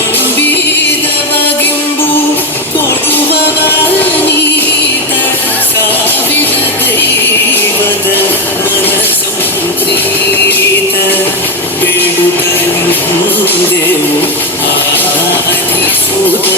ನಂಬಿದವಗಿಂಬು ಕೊಡುವವ ನೀತ ಸಾವಿರ ದೈವದ ಮನಸಂಪ್ರೀತ ಬೇಡುತ್ತಲಿಂದೆವು ಆಲಿಸುತ್ತ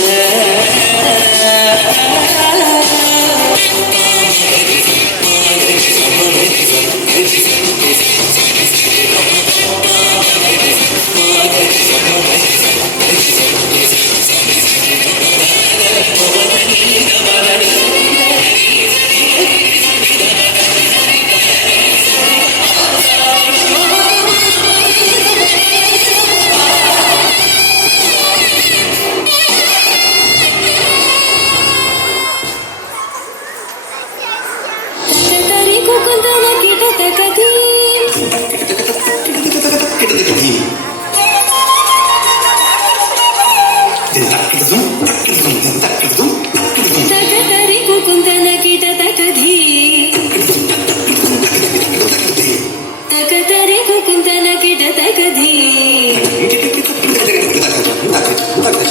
ಕುಂದನ ಕಿಟ ತಕಧೀ ತಕತರಿ ಕುಂದನ ಕಿಟ ತಕಧೀ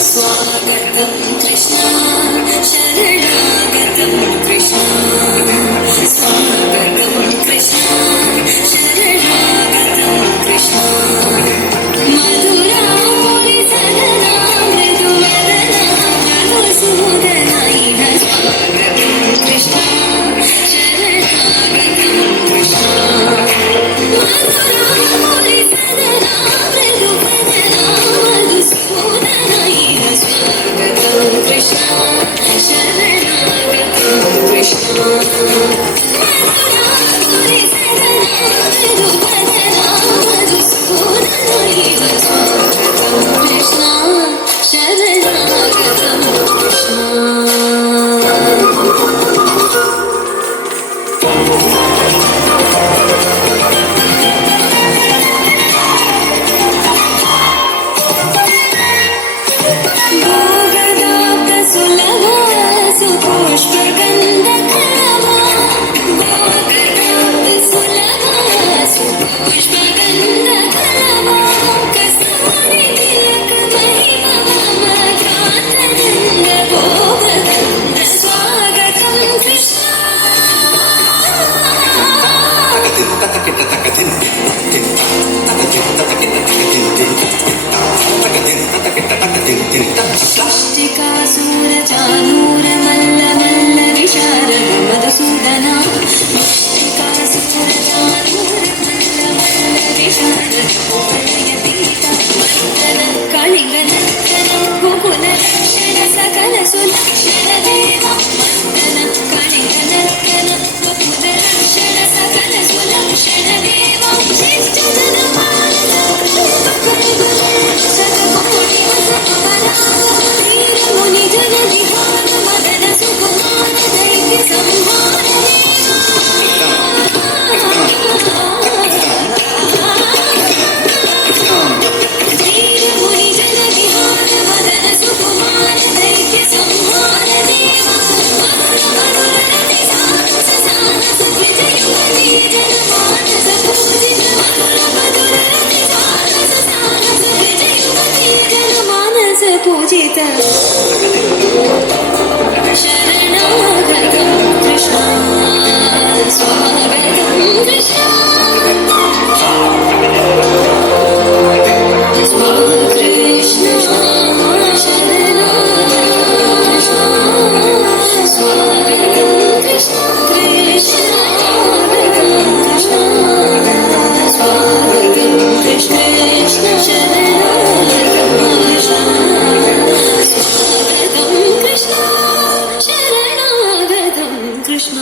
ಸ್ವಾಗತಂ ಕೃಷ್ಣ ಶರಣಾಗತಂ ಕೃಷ್ಣ ಸ್ವಾಗತಂ ಕೃಷ್ಣ ಶರಣಾಗತಂ ಕೃಷ್ಣ ಮಧುರಾಪುರಿ ಸದನಾ ಮೃದು ವದನಾ ಮಧುಸೂದನ ಇಹ ಸ್ವಾಗತಂ ಕೃಷ್ಣ ಶರಣಾಗತಂ ಕೃಷ್ಣ ಮಧುರಾಪುರಿ ಸದನಾ ಮೃದು ವದನಾ ಮಧುಸೂದನ ಇಹ ಸ್ವಾಗತಂ ಕೃಷ್ಣ ಶರಣಾಗತಂ ಕೃಷ್ಣ ಮಧುರಾಪುರಿ ಸದನಾ ಮೃದು ವದನಾ ಮಧುಸೂದನ ಇಹ ಸ್ವಾಗತಂ ಕೃಷ್ಣ ಶರಣಾಗತಂ ಕೃಷ್ಣ ಭೋಗದಾಪ್ತ ಸುಲಭ ಸುಪುಷ್ಪಗಂಧ ಕಲವ ಭೋಗದಾಪ್ತ ಸುಲಭ ಸುಪುಷ್ಪಗಂಧ ಕಲವ ಕಸ್ತೂರಿ ತಿಲಕ ಮಹಿಮ ಮಮ ಕಾಂತನಂದ ಭೋಗಗಂಧ ಸ್ವಾಗತಂ ಕೃಷ್ಣ ಮುಷ್ಟಿಕಾಸೂರ ಮಲ್ಲ ಮಲ್ಲ ವಿಶಾರದ ಮಧುಸೂದನ ಮುಷ್ಟಿಕಾಸೂರ ಮಲ್ಲ ಮಲ್ಲ ವಿಶಾರದ ಉಪಲಯ ಪೀಠ ಮಂಥನ ಕಳಿಂಗನಂದನ ಗೋಕುಲ ರಕ್ಷಣ ಸಕಲ ಸುಲಕ್ಷಣ ದೇವ ಮಂಥನ ಕಳಿಂಗನಂದನ ಗೋಕುಲ ರಕ್ಷಣ ಸಕಲ ಸುಲಕ್ಷಣ ದೇವ ಶ್ರೇಷ್ಠನ ಮಾನಸ ಶತಕೋಟಿ ಮುನಿ ಜನ ವಿಹಾರ ಮದನ ಸುಕುಮಾರ ದೈತ್ಯ ಸಂಹಾರ ಧೀರ ಮುನಿ ಜನ ವಿಹಾರ ಮದನ ಸುಕುಮಾರ ದೈತ್ಯ ಸಂಹಾರ ದೇವ ಮಧುರ ಮಧುರ ರತಿ ಸಾರಸ ಸಾರಸ ದ್ವಿಜ ಯುವತಿ ಜನ ಮಾನಸ ಪೂಜಿತ ಮಧುರ ಮಧುರ ರತಿ ಸಾರಸ ಸಾರಸ ದ್ವಿಜ ಯುವತಿ ಜನ ಮಾನಸ ಪೂಜಿತ ಶರಣಾಗತಂ ಕೃಷ್ಣ ಸ್ವಾಗತಂ ಕೃಷ್ಣ ಕೃಷ್ಣ ಶರಣಾಗತಂ ಕೃಷ್ಣ ಸ್ವಾಗತಂ ಕೃಷ್ಣ ಕೃಷ್ಣಾಗತಂ ಕೃಷ್ಣ ಸ್ವಾಗತಂ ಕೃಷ್ಣ ಶರಣಾಗತಂ ಕೃಷ್ಣ ಸ್ವಾಗತಂ ಕೃಷ್ಣ ಶರಣಾಗತಂ ಕೃಷ್ಣ